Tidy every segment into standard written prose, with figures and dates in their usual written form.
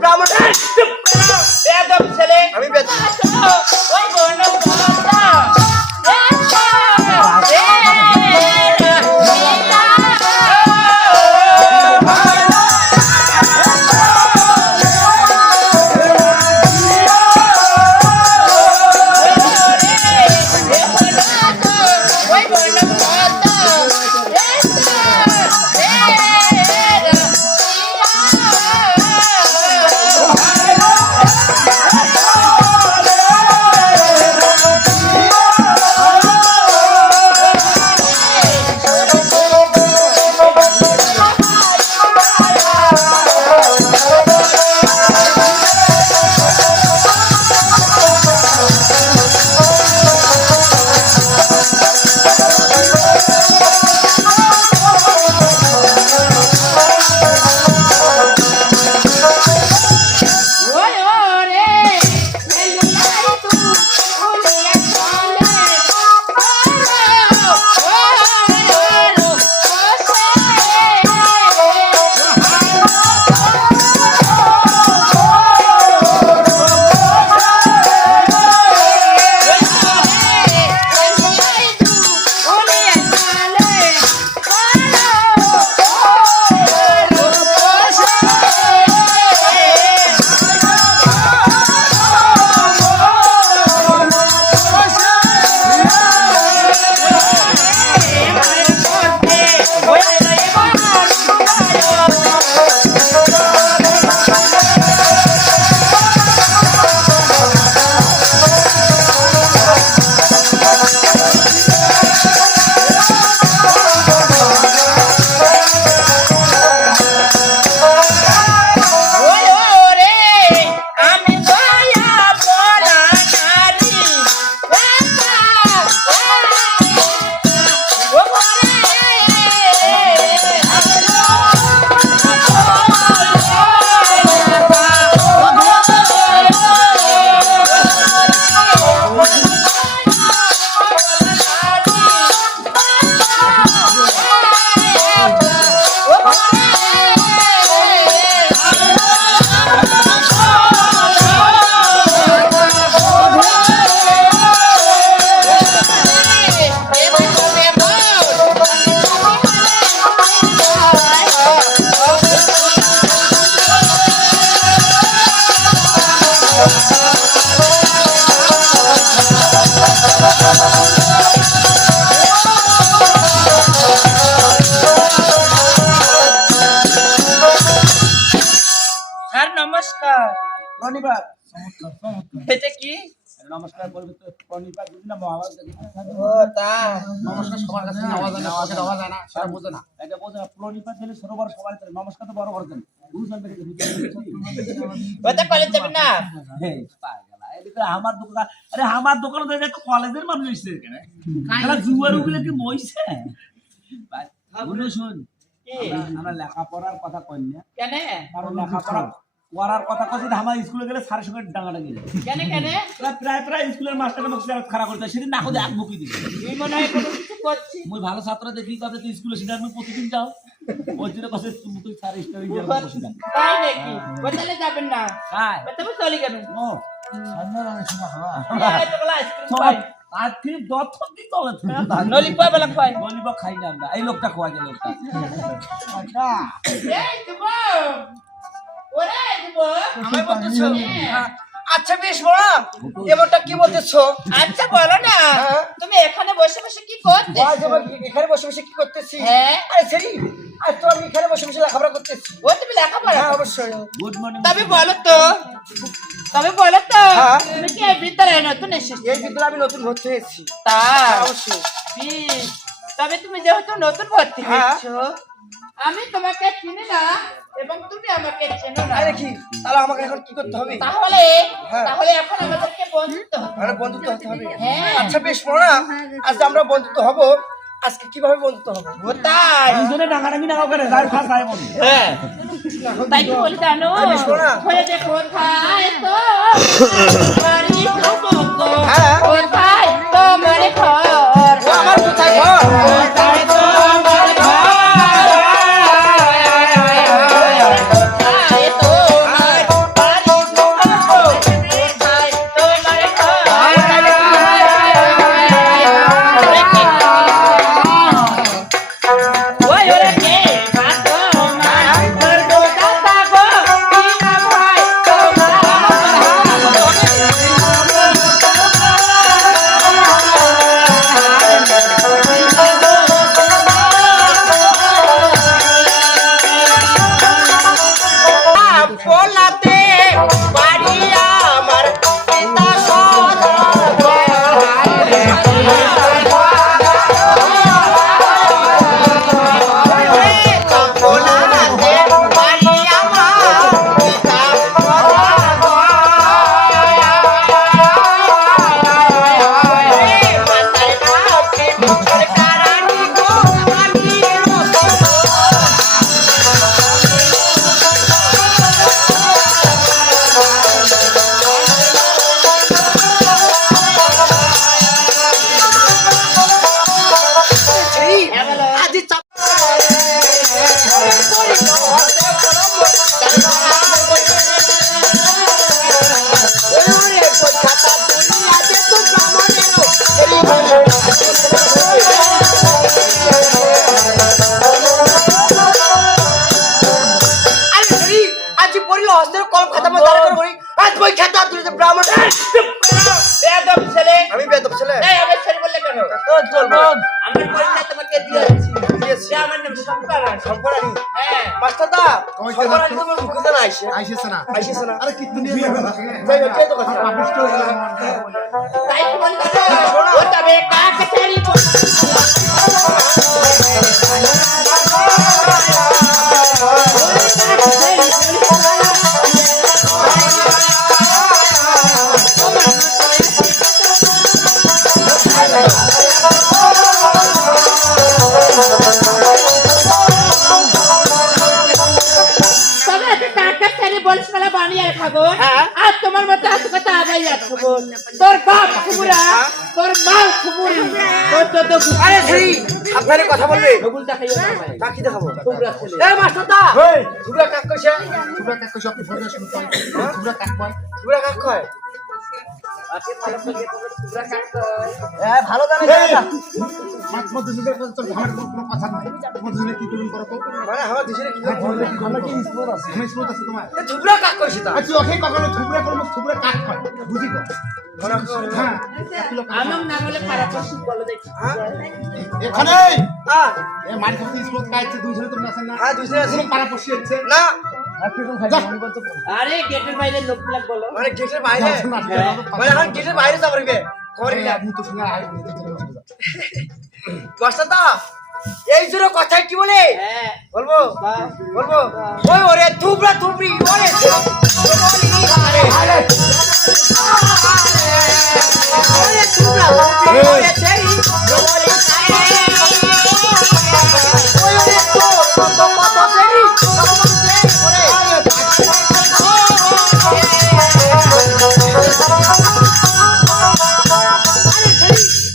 ব্রাহ্মণ বেদব ছেলে আমি বেদ- ওই বর্ণ নমস্কার রনিবার এটা কি নমস্কার বলবি তো রনিবার বুঝি না মহাভারত দেখি ও তা নমস্কার সবার কাছে নেওয়া যায় না সেটা হওয়া যায় না সেটা বোঝে না এটা বোঝে না রনিবার দিলে সরোবর সবার করে নমস্কার তো বড় করতেন বুঝলেন ওটা কলেজ যাবে না এদিকে আমার দোকান আরে আমার দোকানে তো এটা কলেজের মানুষ এসেছে এখানে জুয়ার উগলে কি মইছে বলুন শুন আমরা লেখাপড়ার কথা কই না কেন কারণ লেখাপড়া করার কথা কইছি আমার স্কুলে গেলে স্যারের সঙ্গে ডাঙাডাঙি কেন কেন প্রায় স্কুলের মাস্টার মুখ খারাপ করতে সেদিন না করে এক মুখই দিবি তুই মনে হয় কোনো কিছু করছিস মুই ভালো ছাত্র দেখি কবে তুই স্কুলে সেটা আমি প্রতিদিন যাও ওই জন্য কাছে তুই স্যার স্টারি যাও বসিলাম তাই নাকি কোথায় যাবেন না হ্যাঁ তবে চলে গেল ও আর কি দত দি চলে নলি পাবে না খাই বলিব খাই না আমরা এই লোকটা খোয়া যায় লোকটা এই দিব ওরে দিব আমায় বলতেছো আচ্ছা বেশ বড় এমনটা কি বলতেছো আচ্ছা বলো না তুমি এখানে বসে বসে কি করতে আজ আবার এখানে বসে বসে কি করতেছি হ্যাঁ আরে সেরি আজ তো আমি এখানে বসে বসে লেখাপড়া করতেছি ও তুমি লেখাপড়া হ্যাঁ অবশ্যই গুড মর্নিং তবে বলো তো তুমি কি এই বিদ্যালয়ে নতুন এসেছো এই বিদ্যালয়ে আমি নতুন ভর্তি হয়েছি তাই অবশ্যই বেশ। তবে তুমি যেহেতু নতুন ভর্তি হ্যাঁ। হয়েছো আমি তোমাকে চিনি না এবং তুমি আমাকে চেনো না আরে কি তাহলে আমাকে এখন কি করতে হবে তাহলে হ্যাঁ। তাহলে এখন আমাদেরকে বন্ধুত্ব হতে হবে। আমরা বন্ধুত্ব হতে হবে হ্যাঁ। আচ্ছা বেশ বড় আজ আমরা বন্ধুত্ব হব আজকে কিভাবে বন্ধুত্ব হব ও তাই দুজনে ডাঙাডাঙি না করে যাই ফাস আই মন হ্যাঁ তাই কি বলি জানো বেশ বড় হয়ে যে কোথায় তো বাড়ি তো হ্যাঁ। কোথায় তোমার ঘর ও আমার কোথায় ঘর কোথায় তোমার ঘর কোথায় তোমার পরীক্ষা দাও তুই যে ব্রাহ্মণ বেয়াদব ছেলে আমি বেদব ছেলে এই আমার ছেলে বললে কেন তো চলবো আমার পরীক্ষা তোমাকে দিয়েছি দিয়েছি। আমার নাম শঙ্করান সম্পরানি হ্যাঁ মাস্টার দা সম্পরানি তোমার মুখে জানা আইছে আইসেছে না আইছে না আরে কিত্তু নিয়ে তাই হচ্ছে তো কথা তাই কি বলবো ও তবে কাকে ছেড়ি খাবো আর তোমার মতো এত কথা আগাই যাচ্ছ তোর বাপ খুবুরা তোর মা খুবুরি তোর তো আরে সেই আপনারে কথা বলবে ভুল দেখাইও না ভাই তাকি দেখাবো তোমরা ছেলে এ মাস্টার দা এই দুবরা কাক কইছে তোমরা কাক কইছ আপনি ফোন শুনতে তোমরা কাক কয় দুবরা কাক কয় আপনি ভালো করে তোমরা কাটতো এ ভালো জানে না মাছ মধ্যে যুগের কথা আমার কোনো কথা নাই তোমার জন্য কি করুন করো তো মানে আমার দেশে কি আমরা কি স্পোর্ট আছে আমি স্রোত আছে তোমার এ দুবরা কাক কইছে তা আচ্ছা ওকে কখনো থুবরা করব থুবরা কাক কয় বুঝি কো হ্যাঁ আমার নাম হলে পারাপশি বলো দেখি এখানে আ এ মার কাছে স্রোত কাইছে দুই জনে তোমরা আছেন না হ্যাঁ দুইজনে আছি। কোনো পাড়া পড়ছি আছে না আরে গেটের বাইরে লোক বলো মানে গেটের বাইরে মানে এখন গেটের বাইরে যাব রে করে না আমি তো শুনে আই মাস্টার দা এই জোরে কথা কি বলে হ্যাঁ বলবো বলবো ওই ওরে থুবরা থুবরি ওরে আরে আরে ওরে থুবরা থুবরি ওরে চেরি ওরে ওই ওরে তো কত চেরি ওরে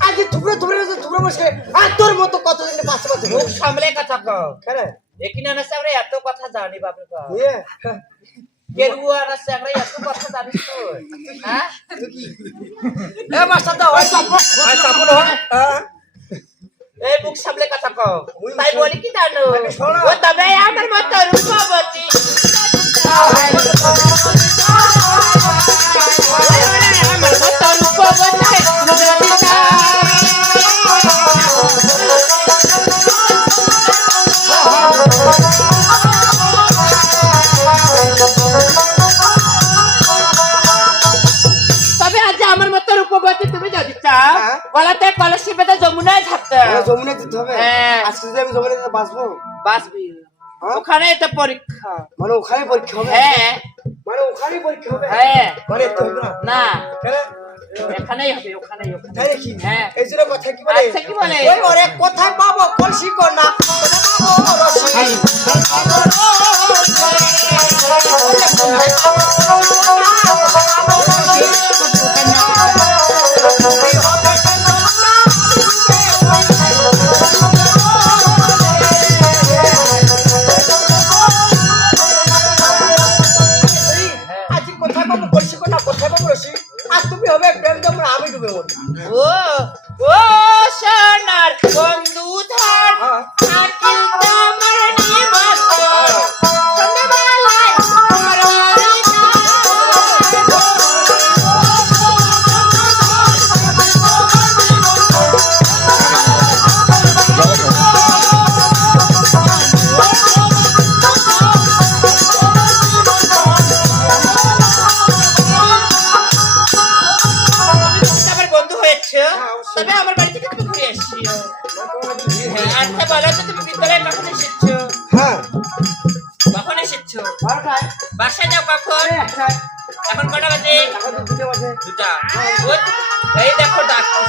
আজ থুবরা থুবরি থুবরা বসে আর তোর মতো কত দিন পাশে পাশে মুখ সামলে কথা কও কেন এখানে না আমরা এত কথা জানি বাপরে বাপ ইয়ে কেরুয়া না আমরা এত কথা জানিস তো হ্যাঁ এ মাস্টার দা ওই চাপো হ্যাঁ এই মুখ সামলে কথা কও তাই বলি কি জানো শোনো। ও তবে আমার মতো রূপবতী আমার মতো রূপবতী তবে আজ আমার মতো রূপবতী তুমি যদি চাও হ্যাঁ। গলাতে কলসি বেঁধে যমুনায় ঝাপতে যমুনা দিতে হবে হ্যাঁ। আজকে যদি আমি যমুনা দিতে বাঁচবো বাসবি হ্যাঁ? ওখানে তো পরীক্ষা মানে ওখানে পরীক্ষা হবে হ্যাঁ মানে ওখানে পরীক্ষা হবে হ্যাঁ মানে এত হবে না না কেন এখানেই হবে ওখানেই ওখানে তাই নাকি হ্যাঁ এই জন্য কথা কি বলে আচ্ছা, কি বলে? ওই ওরে কোথায় পাবো কলসি কন্যা কোথায় পাবো রসি আজ কোথায় পাবো কলসি কন্যা কোথায় পাবো রসি আজ তুমি হবে প্রেম যেমন আমি ডুবে মরি ও ও সোনার বন্ধু ধর হ্যাঁ। আকিল তোমার নিবাস সন্ধ্যাবেলায় তোমার আমার বন্ধু হয়েছে তবে আমার বাড়ি থেকে তুমি ঘুরে এসেছো আচ্ছা বলো তো তুমি বিদ্যালয়ে কখন এসেছো হ্যাঁ কখন এসেছো বারোটায় বাসায় যাও কখন এখন কটা বাজে এখন তো দুটো বাজে দুটা ওই তো, এই দেখো ডাকছি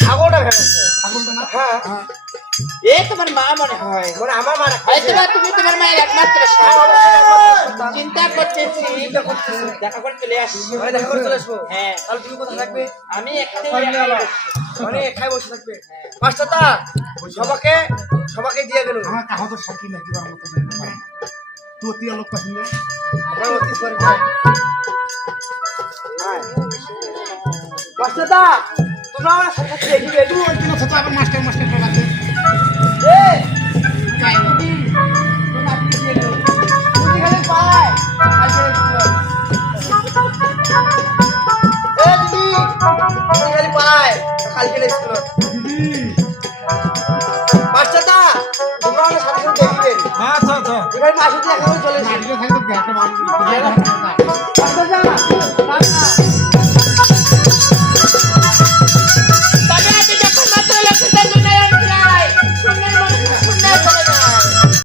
ছাগলটা গেছে হ্যাঁ এ তোমার মা মনে হয় মানে আমার মা এই তোমার তুমি তোমার মায়ের একমাত্র সন্তান। চিন্তা করতেছি দেখা করে চলে আসছি মানে দেখা করে চলে আসবো হ্যাঁ তাহলে তুমি কোথায় থাকবে আমি এখানে মানে খাই বসে থাকবে মাস্টারদা সবাকে সবাকে দিয়ে গেল আমার কাহা তো সাকি না কিবার মতো তুই অতি লোক পাছিস না আমার অতি সরি মাস্টারদা তোমরা আমার সাথে সাথে এগিয়ে তুই অতি না ছোট আবার মাস্টার মাস্টার করে আছে এ কাই তুমি আপনি দিয়ে গেল তুমি গেলে এবার মাসুদ দেখা করে চলে এসেছে মাটিতে থাকলে তো একটা মানুষ আচ্ছা, যা।